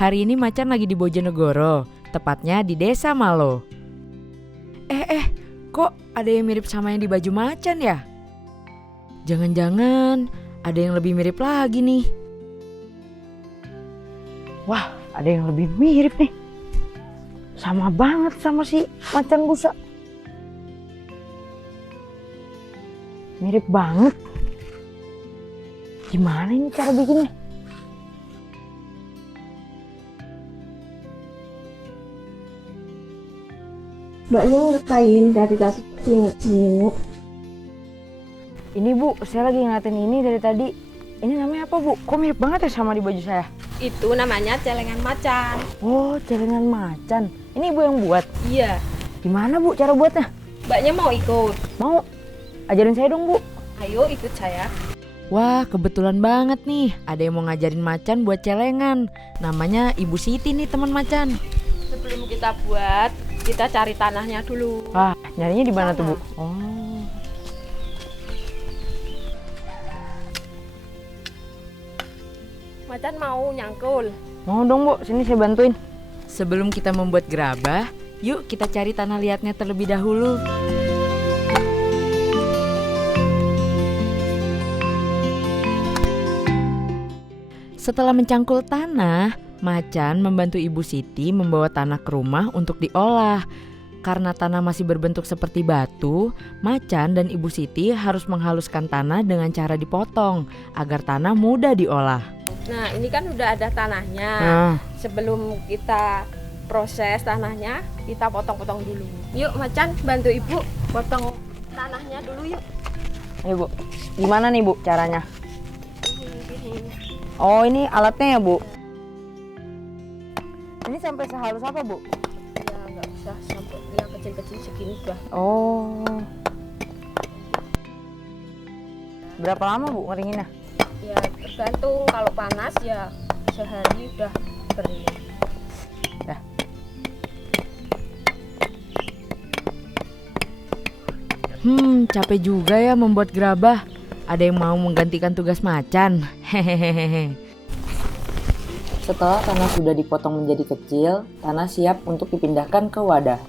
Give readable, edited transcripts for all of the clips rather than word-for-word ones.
Hari ini Macan lagi di Bojonegoro, tepatnya di Desa Malo. Kok ada yang mirip sama yang di baju Macan ya? Jangan-jangan ada yang lebih mirip lagi nih. Wah, ada yang lebih mirip nih. Sama banget sama si Macan busa. Mirip banget. Gimana ini cara bikinnya? Mbaknya ngapain dari tadi cenguk-cenguk? Ini Bu, saya lagi ngeliatin ini dari tadi. Ini namanya apa Bu? Kok mirip banget ya sama di baju saya? Itu namanya celengan macan. Oh, celengan macan. Ini Ibu yang buat? Iya. Gimana Bu cara buatnya? Mbaknya mau ikut? Mau? Ajarin saya dong Bu. Ayo ikut saya. Wah, kebetulan banget nih. Ada yang mau ngajarin Macan buat celengan. Namanya Ibu Siti nih teman Macan. Sebelum kita buat, kita cari tanahnya dulu. Wah, nyarinya di mana tuh Bu? Sana. Oh. Macan mau nyangkul. Mau dong Bu, sini saya bantuin. Sebelum kita membuat gerabah, yuk kita cari tanah liatnya terlebih dahulu. Setelah mencangkul tanah, Macan membantu Ibu Siti membawa tanah ke rumah untuk diolah. Karena tanah masih berbentuk seperti batu, Macan dan Ibu Siti harus menghaluskan tanah dengan cara dipotong agar tanah mudah diolah. Nah, ini kan udah ada tanahnya. Nah. Sebelum kita proses tanahnya, kita potong-potong dulu. Yuk Macan, bantu Ibu potong tanahnya dulu yuk. Ayo Bu, gimana nih Bu caranya? Gini. Oh, ini alatnya ya Bu? Ini sampai sehalus apa Bu? Ya nggak usah sampai yang kecil-kecil segini udah. Oh. Berapa lama Bu ngeringinnya? Ya tergantung, kalau panas ya sehari udah kering. Dah. Capek juga ya membuat gerabah. Ada yang mau menggantikan tugas Macan? Hehehe. Setelah tanah sudah dipotong menjadi kecil, tanah siap untuk dipindahkan ke wadah.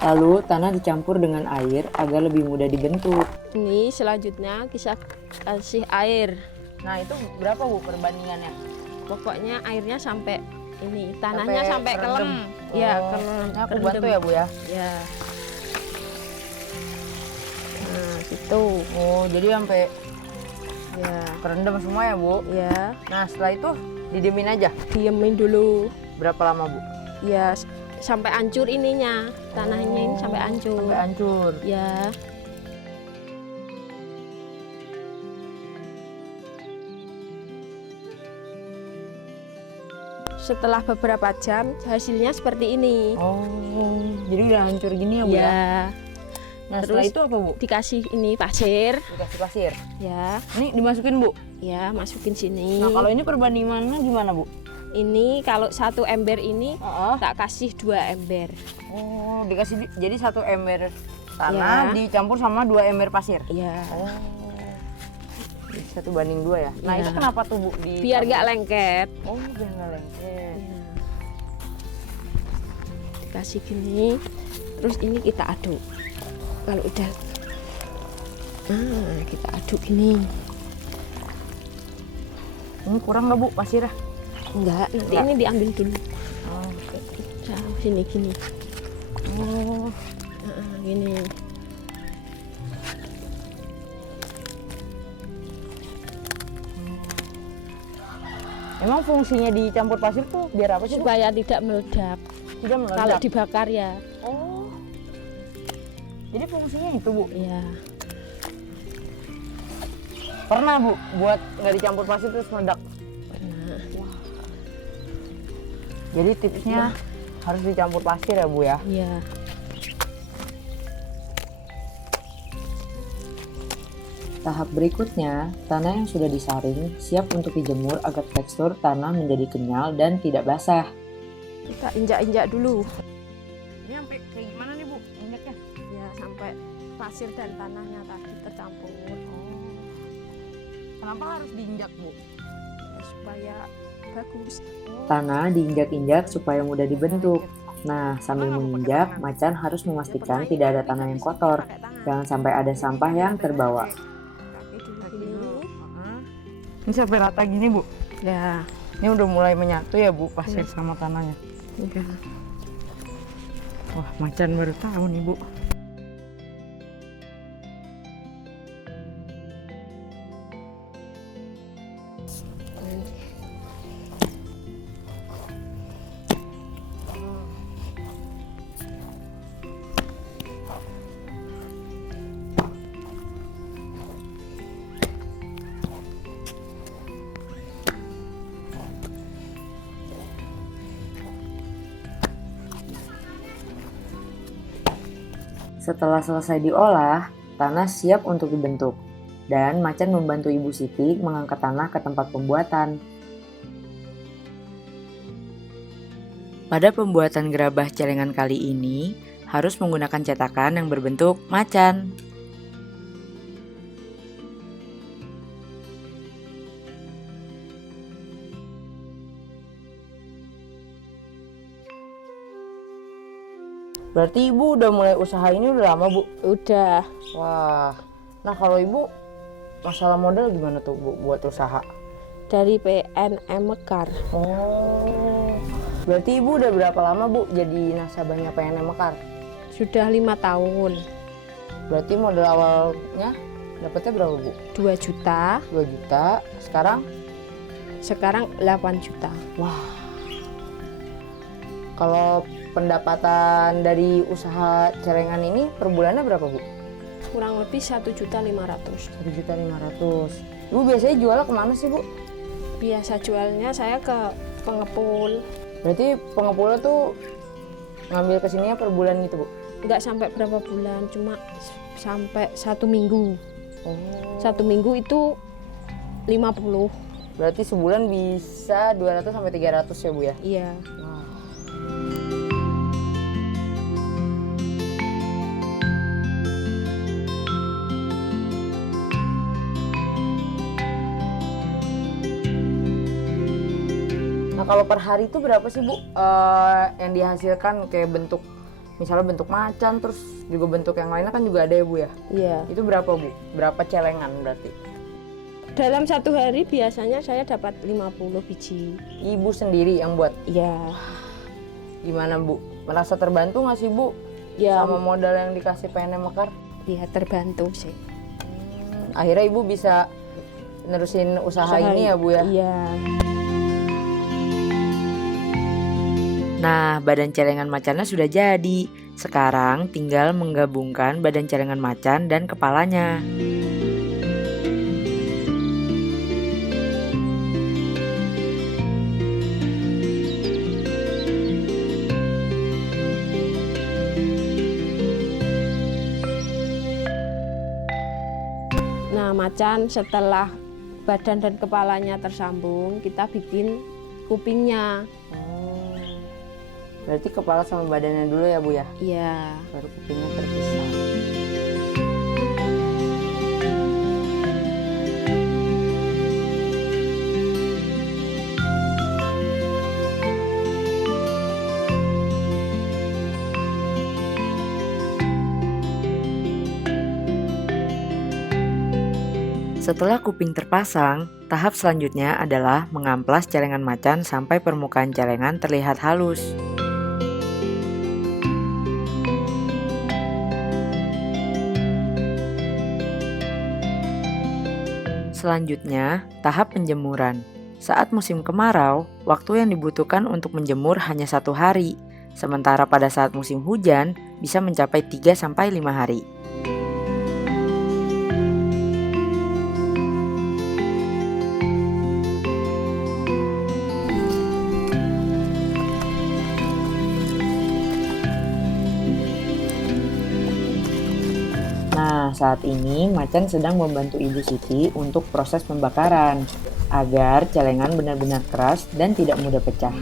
Lalu tanah dicampur dengan air agar lebih mudah dibentuk. Ini selanjutnya kita kasih air. Nah, itu berapa Bu perbandingannya? Pokoknya airnya sampai ini, tanahnya sampai kerendam. kelem. Ya, Oh, kelem. ini aku bantu ya Bu ya? Ya. Nah, gitu. Oh, jadi sampai Ya, kerendam semua ya Bu? ya. Nah, setelah itu didiemin aja. Diemin dulu. Berapa lama Bu? Ya, sampai hancur ininya. Tanahnya ini sampai hancur. Sampai hancur. Ya. Setelah beberapa jam hasilnya seperti ini. Oh, jadi udah hancur gini ya Bu ya? Ya. Nah, setelah Terus itu apa Bu? dikasih ini pasir. Dikasih pasir. Ya, Ini dimasukin Bu. ya masukin sini. Nah, kalau ini perbandingannya gimana Bu? Ini kalau satu ember ini Heeh. tak kasih 2 ember. Oh, dikasih jadi 1 ember tanah Ya. dicampur sama 2 ember pasir. Ya, Oh. 1:2 ya. Nah, Ya. itu kenapa tuh Bu? biar nggak lengket. Oh, biar nggak lengket. Ya. Dikasih gini, terus ini kita aduk. Kalau udah, kita aduk gini. Ini kurang nggak Bu pasirnya? Enggak, nanti Enggak. ini diambil dulu. Oh, oke. Nah, sini gini. Oh, Gini. emang fungsinya dicampur pasir tuh biar apa sih Bu? Supaya tidak meledak. Tidak meledak. Kalau dibakar ya. Oh. Jadi fungsinya itu Bu. Ya. Pernah Bu buat nggak dicampur pasir terus meledak? Pernah. Jadi tipsnya harus dicampur pasir ya Bu ya? Ya. Tahap berikutnya, tanah yang sudah disaring siap untuk dijemur agar tekstur tanah menjadi kenyal dan tidak basah. Kita injak-injak dulu. Ini sampai pasir dan tanahnya tadi tercampur. Kenapa harus diinjak, Bu? Ya, supaya bagus. Tanah diinjak-injak supaya mudah dibentuk. Nah, sambil menginjak, Macan harus memastikan tidak ada tanah yang kotor. Jangan sampai ada sampah yang terbawa. Kaki dulu Ini sampai rata gini, Bu. ya. Ini udah mulai menyatu ya, Bu, pasir sama tanahnya. Iya. Wah, Macan baru tahu nih, Bu. Setelah selesai diolah, tanah siap untuk dibentuk. Dan Macan membantu Ibu Siti mengangkat tanah ke tempat pembuatan. Pada pembuatan gerabah celengan kali ini, harus menggunakan cetakan yang berbentuk macan. Berarti Ibu udah mulai usaha ini udah lama, Bu? Udah. Wah, nah kalau Ibu masalah modal gimana tuh, Bu, buat usaha? Dari PNM Mekar. Oh, berarti Ibu udah berapa lama, Bu, jadi nasabahnya PNM Mekar? Sudah 5 tahun. Berarti modal awalnya dapatnya berapa, Bu? 2 juta. 2 juta, sekarang? Sekarang 8 juta. Wah, kalau pendapatan dari usaha celengan ini per bulannya berapa, Bu? Kurang lebih 1.500.000. 1.500.000. Ibu biasanya jualnya kemana sih, Bu? Biasa jualnya saya ke pengepul. Berarti pengepulnya tuh ngambil kesininya per bulan gitu, Bu? Nggak sampai berapa bulan, cuma sampai 1 minggu. Oh. 1 minggu itu 50. Berarti sebulan bisa 200 sampai 300 ya, Bu ya? Iya. Wah. Nah, kalau per hari itu berapa sih, Bu, yang dihasilkan kayak bentuk, misalnya bentuk macan, terus juga bentuk yang lainnya kan juga ada ya, Bu ya? Iya. Itu berapa, Bu? Berapa celengan berarti? Dalam 1 hari biasanya saya dapat 50 biji. Ibu sendiri yang buat? Iya. Gimana, Bu? Merasa terbantu nggak sih, Bu? Ya, Sama modal yang dikasih PNM Mekar? ya terbantu sih. Akhirnya Ibu bisa nerusin usaha ini ya, Bu ya? Iya. Nah, badan celengan macannya sudah jadi. Sekarang tinggal menggabungkan badan celengan macan dan kepalanya. Nah, macan setelah badan dan kepalanya tersambung, kita bikin kupingnya. Berarti kepala sama badannya dulu ya, Bu ya? Iya. Baru kupingnya terpisah. Setelah kuping terpasang, tahap selanjutnya adalah mengamplas celengan macan sampai permukaan celengan terlihat halus. Selanjutnya, tahap penjemuran. Saat musim kemarau, waktu yang dibutuhkan untuk menjemur hanya 1 hari, sementara pada saat musim hujan bisa mencapai 3-5 hari. Nah, saat ini Macan sedang membantu Ibu Siti untuk proses pembakaran agar celengan benar-benar keras dan tidak mudah pecah.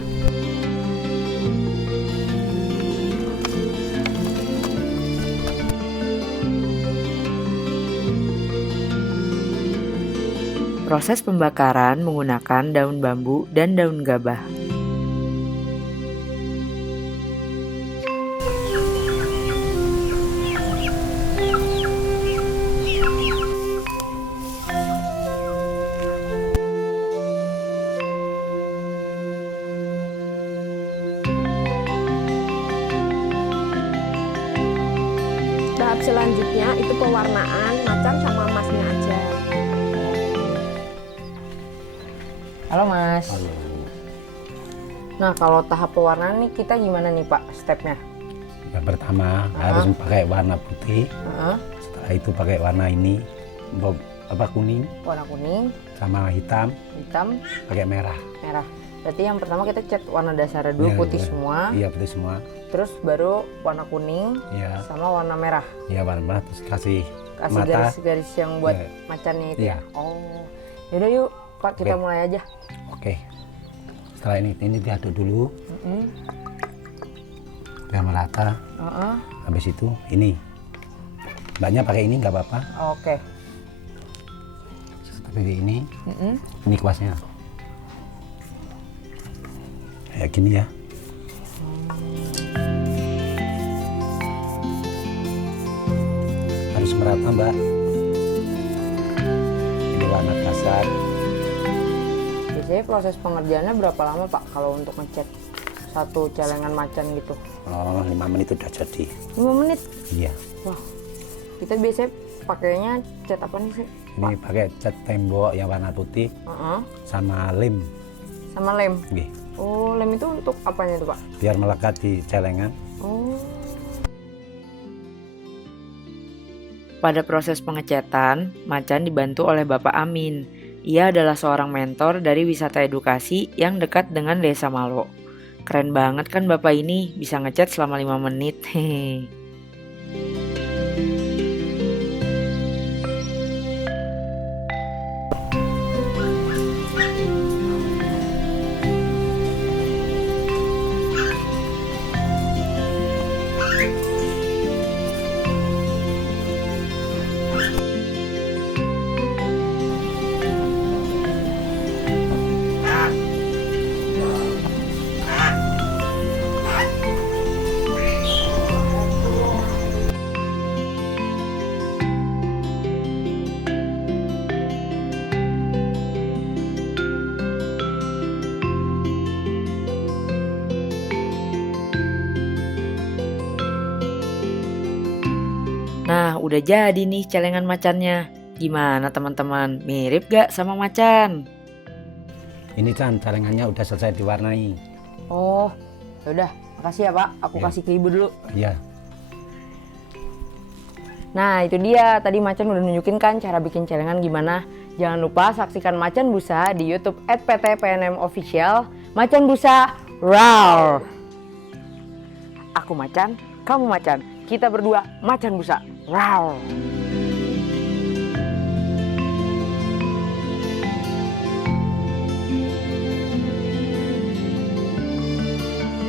Proses pembakaran menggunakan daun bambu dan daun gabah. Tahap selanjutnya itu pewarnaan macan sama emasnya aja. Halo Mas. Halo. Nah kalau tahap pewarnaan nih kita gimana nih Pak stepnya? Yang pertama harus pakai warna putih, Heeh. setelah itu pakai warna ini, kuning Warna kuning, sama hitam, hitam, pakai merah. merah. Berarti yang pertama kita cat warna dasarnya dulu Iya, putih iya. semua, Iya putih semua. terus baru warna kuning Iya, sama warna merah. iya warna merah terus kasih Kasih mata. garis-garis yang buat Iya. macannya itu. Iya. Oh, yaudah yuk Pak kita Oke. mulai aja. Oke. Setelah ini diaduk dulu Mm-mm. biar merata. Heeh. Habis itu ini. Mbaknya pakai ini nggak apa-apa. Oke. Seperti ini. Mm-mm. Ini kuasnya. Kayak gini ya. Harus merata Mbak. Ini warna dasar. Biasanya proses pengerjaannya berapa lama Pak kalau untuk ngecat satu celengan macan gitu? Oh, 5 menit udah jadi. 5 menit. Iya. Wah. Kita biasanya pakainya cat apa nih sih? Ini pakai cat tembok yang warna putih Heeh. sama lem. Sama lem. Nggih. Oh, lem itu untuk apanya tuh Pak? Biar melekat di celengan. Oh. Pada proses pengecatan, Macan dibantu oleh Bapak Amin. Ia adalah seorang mentor dari wisata edukasi yang dekat dengan Desa Malo. Keren banget kan Bapak ini bisa ngecat selama 5 menit. Hehe. Nah, udah jadi nih celengan macannya. Gimana teman-teman? Mirip gak sama macan? Ini kan celengannya udah selesai diwarnai. Oh, yaudah. Makasih ya Pak. Aku Ya. kasih ke ibu dulu. Iya. Nah, itu dia. Tadi Macan udah nunjukin kan cara bikin celengan gimana. Jangan lupa saksikan Macan Busa di YouTube @pt_pnm_official. Macan Busa, roar! Aku Macan, kamu Macan. Kita berdua Macan Busa, roar!